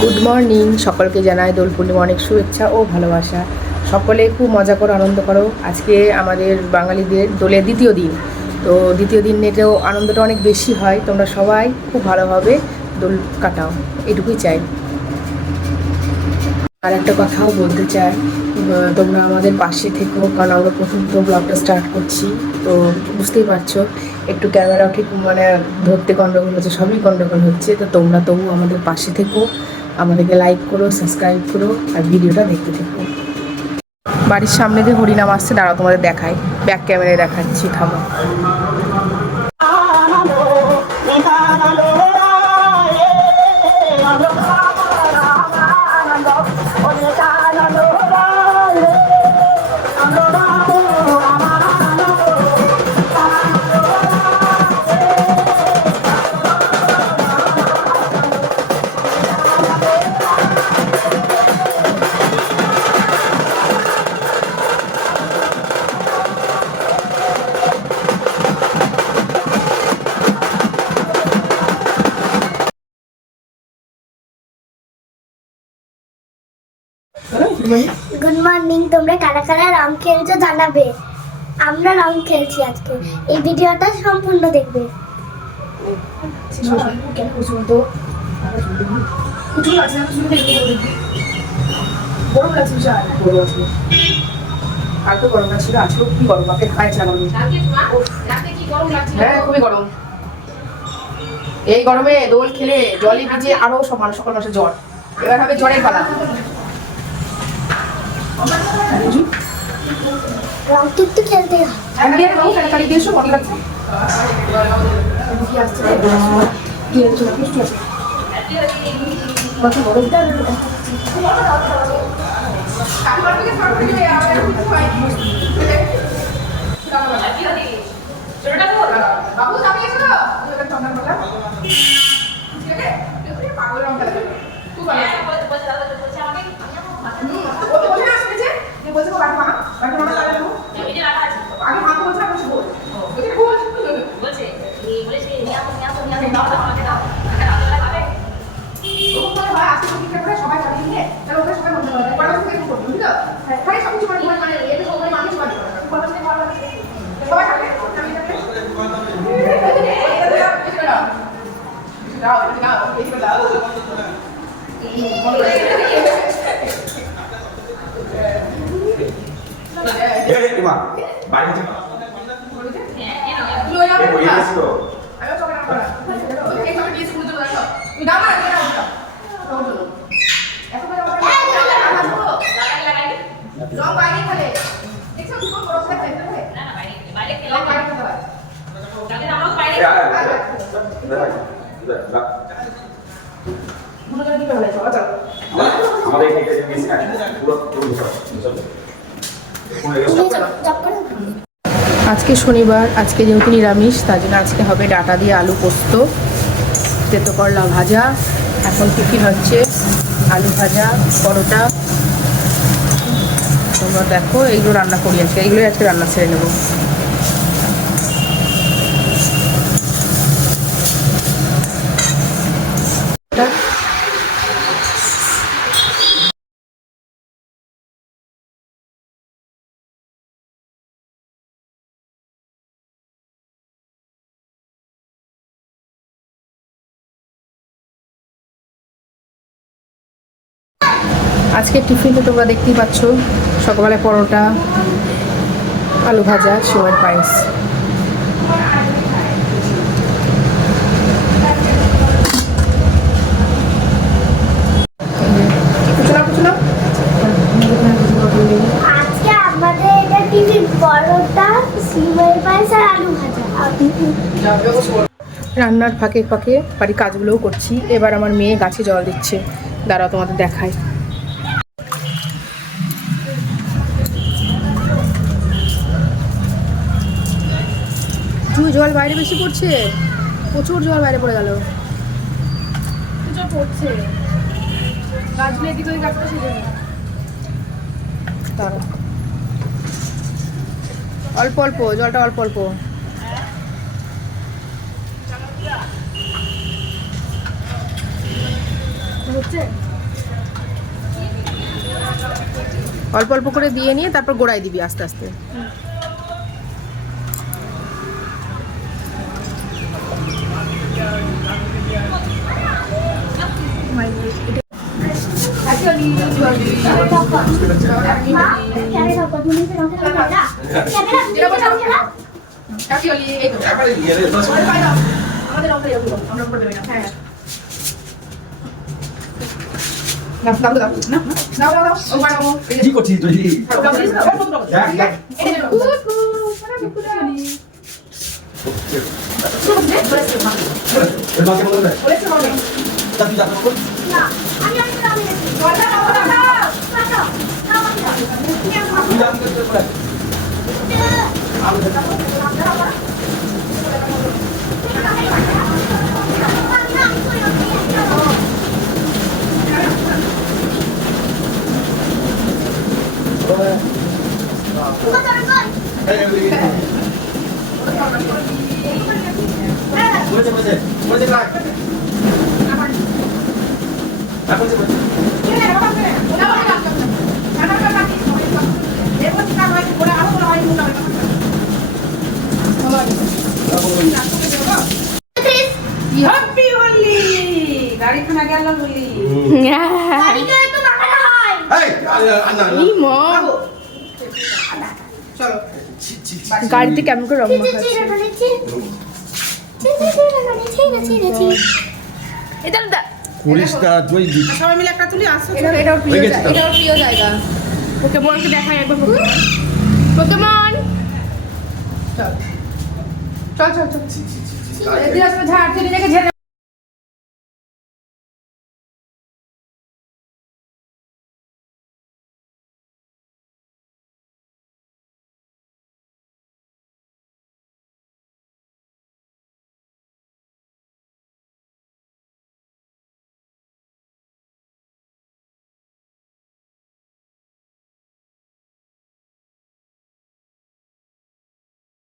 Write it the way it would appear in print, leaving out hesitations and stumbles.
Good morning, সকলকে জানাই দোল পূর্ণিমা অনেক শুভেচ্ছা ও ভালোবাসা। সকলে খুব মজা করো, আনন্দ করো। আজকে আমাদের বাঙালিদের দোলের দ্বিতীয় দিন, তো দ্বিতীয় দিনেতেও আনন্দটা অনেক বেশি হয়। তোমরা সবাই খুব ভালোভাবে দোল কাটাও, এটুকুই চাই। আর একটা কথাও বলতে চাই, তোমরা আমাদের পাশে থেকো, কারণ আমরা প্রথম তো ব্লগটা স্টার্ট করছি, তো বুঝতেই পারছো একটু ক্যামেরাও ঠিক ধরতে গন্ডগোল হচ্ছে, সবই গন্ডগোল হচ্ছে। তো তোমরা তবু আমাদের পাশে থেকো, আমাদেরকে লাইক করো, সাবস্ক্রাইব করো আর ভিডিওটা দেখতে থেকো। বাড়ির সামনে দিয়ে হরিনাম আসছে, দাঁড়াও তোমাদের দেখাই, ব্যাক ক্যামেরায় দেখাচ্ছি, থামো। Good morning. তোমরা কারা কারা রং খেলছো জানাবে। আমরা রং খেলছি আজকে, এই ভিডিওটা সম্পূর্ণ দেখবে। আর তো গরম ছিল, আজকেও কি গরম, বাপে খাইছিলাম আমি। হ্যাঁ, খুবই গরম। এই গরমে দোল খেলে জলে ভিজে আরো সব মানুষ, সকল মানুষের জ্বর। এবার হবে জ্বরের পালা। রং কিন্তু খেলতে হয়। আজকে শনিবার, আজকে যেহেতু নিরামিষ, তার জন্য আজকে হবে ডাটা দিয়ে আলু পোস্ত, তেতো করলা ভাজা। এখন টিফিন হচ্ছে আলু ভাজা, পরোটা। তোমরা দেখো, এইগুলো রান্না করি আজকে, এইগুলোই আজকে রান্না ছেড়ে নেবো। আজকে টিফিনে তোমরা দেখতেই পাচ্ছ, সকালবেলায় পরোটা, আলু ভাজা, সেমাইয়ের পায়েস। আজকে আমাদের এটা টিফিন, পরোটা, সিমের পায়েস আর আলু ভাজা। রান্নার ফাঁকে ফাঁকে বাড়ির কাজগুলোও করছি। এবার আমার মেয়ে গাছে জল দিচ্ছে, দাঁড়াও তোমাদের দেখায়। জল বাইরে বেশি পড়ছে, প্রচুর জল বাইরে পড়ে গেল, পড়ছে গাছগুলো এদিকে, ওই গাছটা সেজে দাঁড়াও, অল্প অল্প জলটা, অল্প অল্প। হচ্ছে অল্প অল্প করে দিয়ে নিয়ে তারপর গোড়ায় দিবি আস্তে আস্তে। কি করছিস তুই? হ্যাপি হোলি গাড়িখানা গেল হোলি চলো গাড়িতে কেমন করে রং মাখাচ্ছে। করিস না তুই। সবাই মিলে একটা তুলি আসো এটা ওর প্রিয় হয়ে গেছে জায়গা, তো? এটা ওর প্রিয় জায়গা। ওকে বলকে দেখাই একবার পোকেমন। চল চল চল চল, এদিকে আসলে ঝাড়, তুই নিজেকে ঝেড়ে